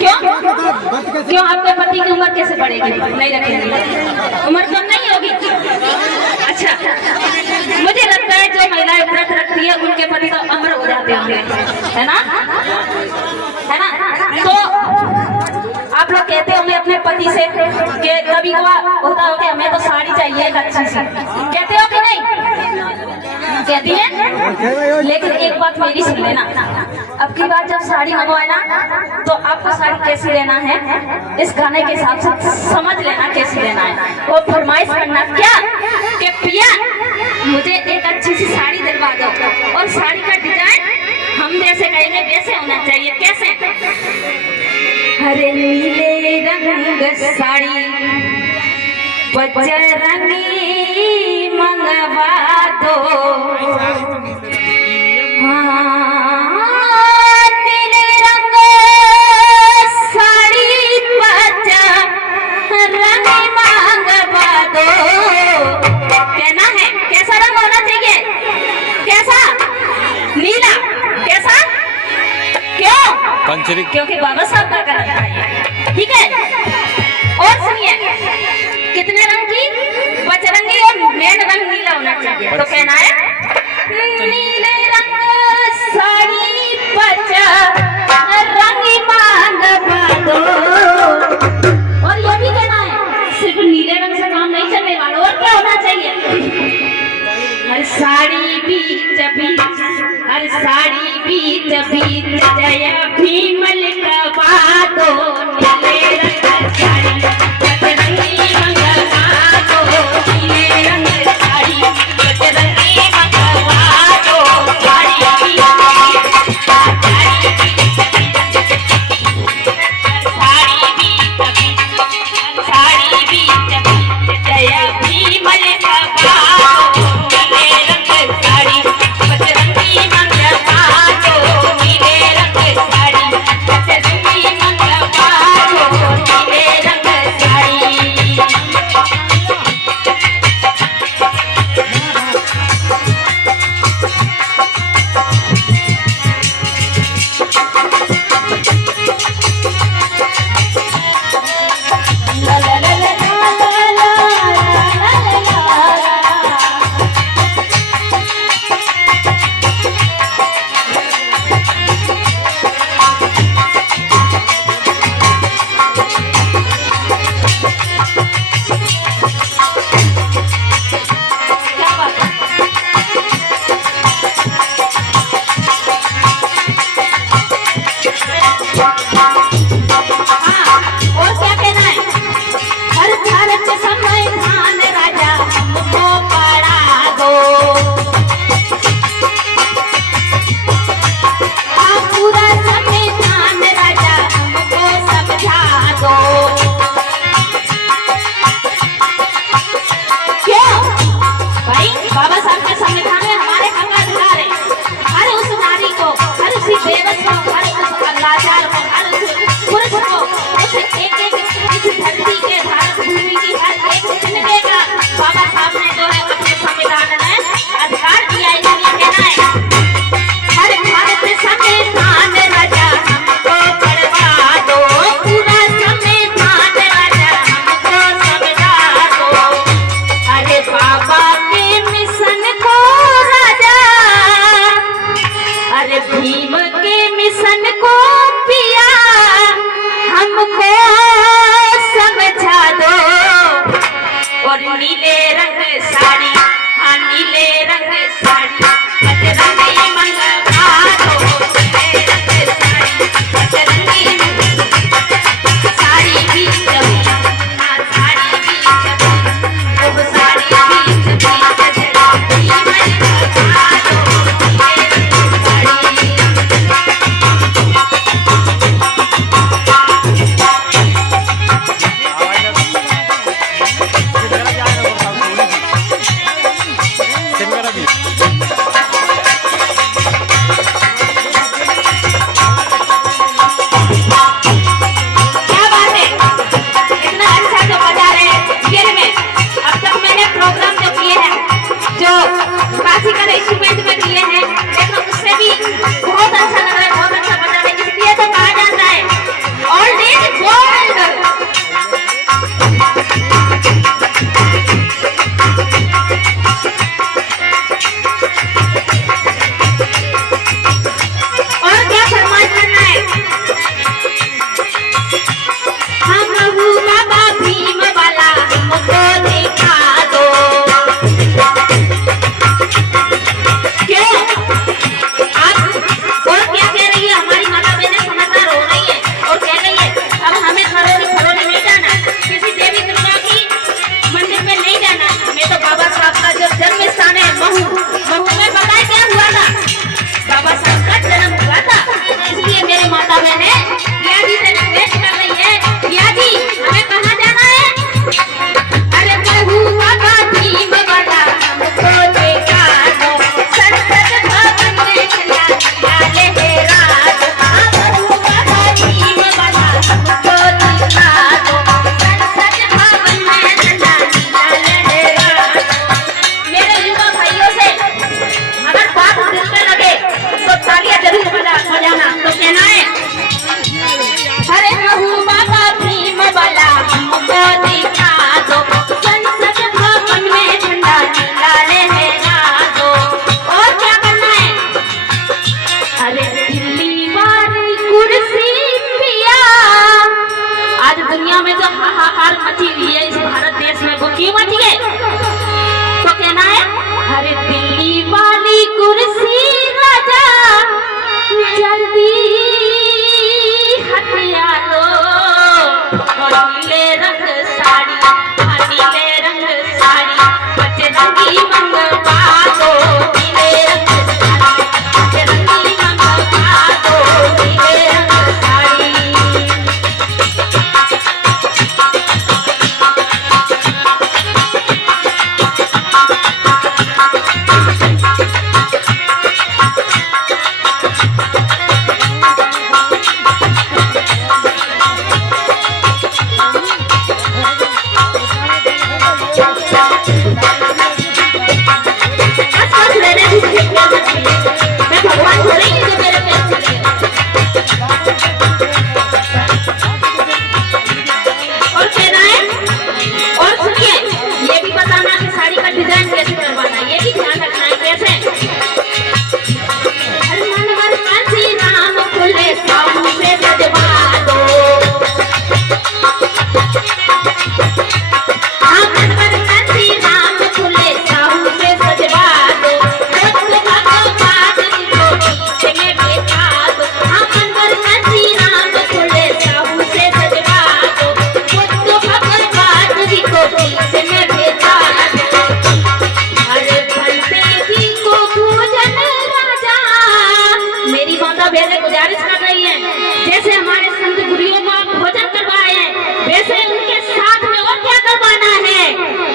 क्यों क्यों आपके पति की उम्र कैसे बढ़ेगी? नहीं रखेंगे, उम्र कम नहीं होगी। अच्छा, मुझे लगता है जो महिलाएं व्रत रखती है उनके पति तो अमर हो जाते होंगे, है ना? है ना? तो आप लोग कहते होंगे अपने पति से कि कभी कभार होता हो कि हमें तो साड़ी चाहिए एक अच्छी सी, कहते हो कि नहीं? कहती है। लेकिन एक बात मेरी सुन लेना, अब की बार जब साड़ी मंगवाए ना तो आपको साड़ी कैसी लेना है इस गाने के हिसाब से समझ लेना कैसी लेना है। वो फरमाइश करना क्या कि पिया मुझे एक अच्छी सी साड़ी दिलवा दो, और साड़ी का डिजाइन हम जैसे कहेंगे वैसे होना चाहिए। कैसे? हरे नीले रंग साड़ी बजरंगी मंगवा दो, नीले रंग साड़ी बजरंगी मंगवा दो। कहना है कैसा रंग होना चाहिए? कैसा? नीला। कैसा? क्यों? पंचरी। क्योंकि बाबा साहब का कलर है, ठीक है? और सुनिए, कितने रंग की? बजरंगी, और मेन रंग नीला होना चाहिए। तो कहना है नीले रंग साड़ी बजरंगी मंगवा दो। और ये भी कहना है सिर्फ नीले रंग से काम नहीं चलने वाला, और क्या होना चाहिए? हर साड़ी बीच बीच, हर साड़ी बीच बीच जय भीमल कवा दो, नीले रंग साड़ी बजरंगी मंगवा दो, नीले रंग साड़ी बजरंगी मंगवा दो। साड़ी बीच बीच जय भीमल कवा दो, नीले रंग साड़ी बजरंगी मंगवा दो, नीले रंग साड़ी बजरंगी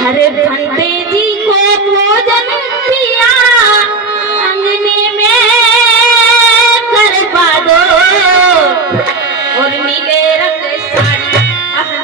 हरे भंते जी को भोजन दिया अंगने में करवा दो और नीले रंग साड़ी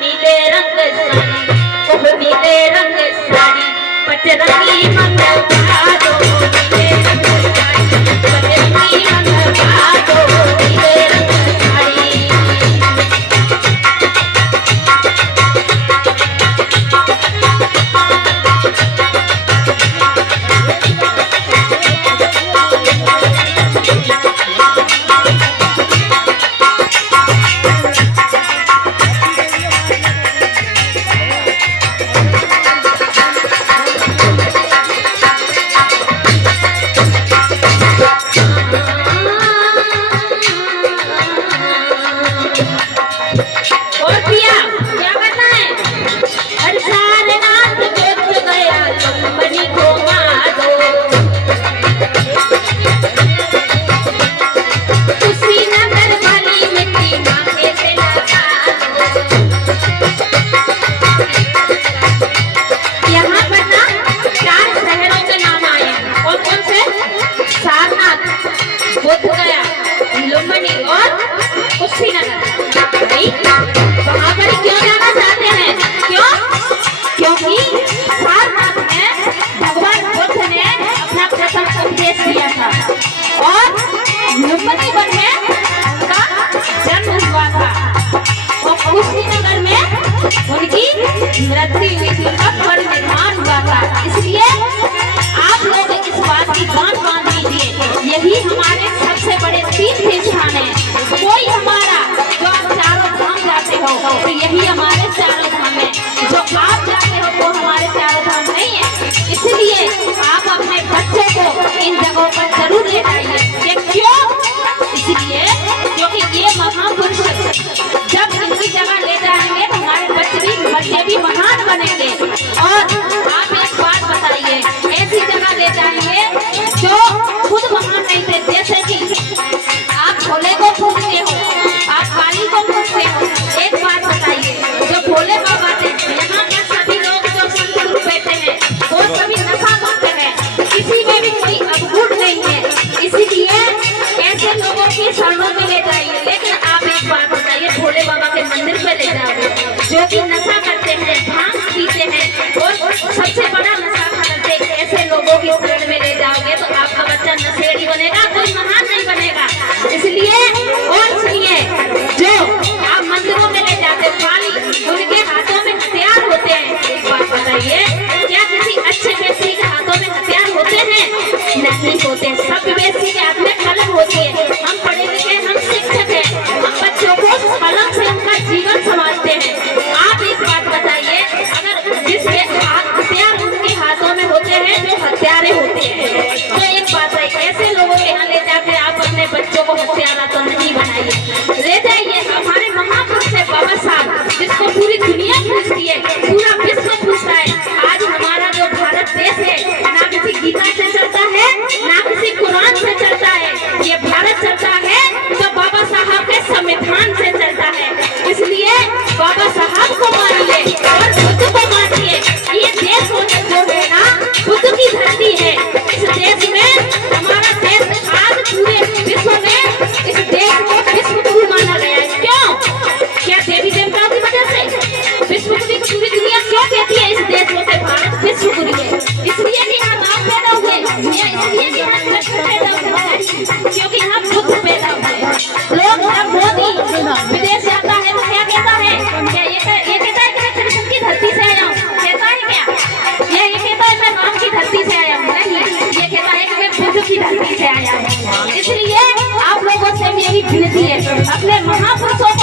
नीले रंग साड़ी ओह नीले रंग साड़ी पचरंगी मंगवा दो नीले रंग साड़ी पचरंगी मंगवा दो नीले रंग साड़ी। वहाँ पर क्यों जाना चाहते हैं? क्यों? क्योंकि सारनाथ में भगवान बुद्ध ने अपना प्रथम उपदेश दिया था और लुम्बिनी वन में उनका जन्म हुआ था और कुशीनगर में उनकी मृत्यु हुई थी, उनका परिनिर्वाण हुआ था। इसलिए आप लोग इस बात की गांठ बांध लीजिए, यही हमारे सबसे बड़े तीर्थ स्थान है। कोई हमारा जो आप चारों धाम जाते हो तो यही हमारे चारों धाम है, जो आप जाते हो वो हमारे चारों धाम नहीं है। इसलिए आप अपने बच्चों को इन जगहों पर जरूर ले जाइए। ये क्यों? इसलिए क्योंकि ये महापुरुष जब इनकी जगह ले जाएंगे तो हमारे बच्चे भी महान बनेंगे। और आप एक बात बताइए, ऐसी जगह ले जाएंगे जो खुद महान नहीं थे, जैसे कि आप भोले को पूजते हो, आप काली को पूजते हो। एक बात बताइए, जो भोले बाबा थे, यहाँ पर सभी लोग जो संत गुरु बैठे हैं वो सभी नशा करते हैं, किसी में भी कोई अवगुण नहीं है। इसीलिए ऐसे लोगों की शरणों में ले जाइए। लेकिन आप एक बात बताइए, भोले बाबा के मंदिर पे ले जाओगे जो कि नशा करते हैं, भांग पीते हैं और सबसे बड़ा नशा करते हैं, ऐसे लोगों की शरण में ले जाओगे तो आपका बच्चा नशेड़ी बनेगा, कोई महान नहीं बनेगा। इसलिए और सुनिए, जो आप मंदिरों में ले जाते काली, उनके हाथों में हथियार होते हैं। एक बात बताइए, क्या किसी अच्छे व्यक्ति के हाथों में हथियार होते हैं? नहीं होते। सब व्यक्ति के हाथ में कलम होती है। हम पढ़े लिखे, हम शिक्षक हैं, हम बच्चों को कलम से उनका जीवन संभालते हैं। आप एक बात बताइए, अगर जिस हथियार उनके हाथों में होते हैं, जो हत्यारे होते हैं, तो एक बात है, ऐसे लोगों के यहाँ ले जाकर आप अपने बच्चों को हत्यारा तो नहीं बनाइए। ले जाइए, हमारे महापुरुष है बाबा साहब, जिसको पूरी दुनिया पूछती है, पूरा विश्व पूछता है। आज हमारा जो भारत देश है, ना किसी गीता से चलता है, ना किसी कुरान से चलता है, ये भारत चलता है तो बाबा साहब के संविधान से चलता है। इसलिए बाबा साहब को मानिए और बुद्ध को मानिए। ये देश जो है ना, बुद्ध की धरती है। इस देश में, हमारा देश आज पूरे विश्व में, इस देश को विश्व गुरु माना गया है। क्यों? क्या देवी देवताओं की वजह से विश्व गुरु को पूरी दुनिया क्यों कहती है? इस देश में भारत विश्व गुरु है। इसलिए कि हम आप पैदा हुए, या इसलिए कि हम कृष्ण पैदा हुए, क्योंकि हम बुद्ध पैदा हुए। लोग जब मोदी विदेश जाता है तो क्या कहता है? क्या ये कहता है कि मैं कृष्ण की धरती से आया हूँ? कहता है क्या? ये कहता है मैं राम की धरती से आया हूँ? नहीं, ये कहता है कि मैं बुद्ध की धरती से आया हूँ। इसलिए आप लोगों से मेरी विनती है, अपने महापुरुषों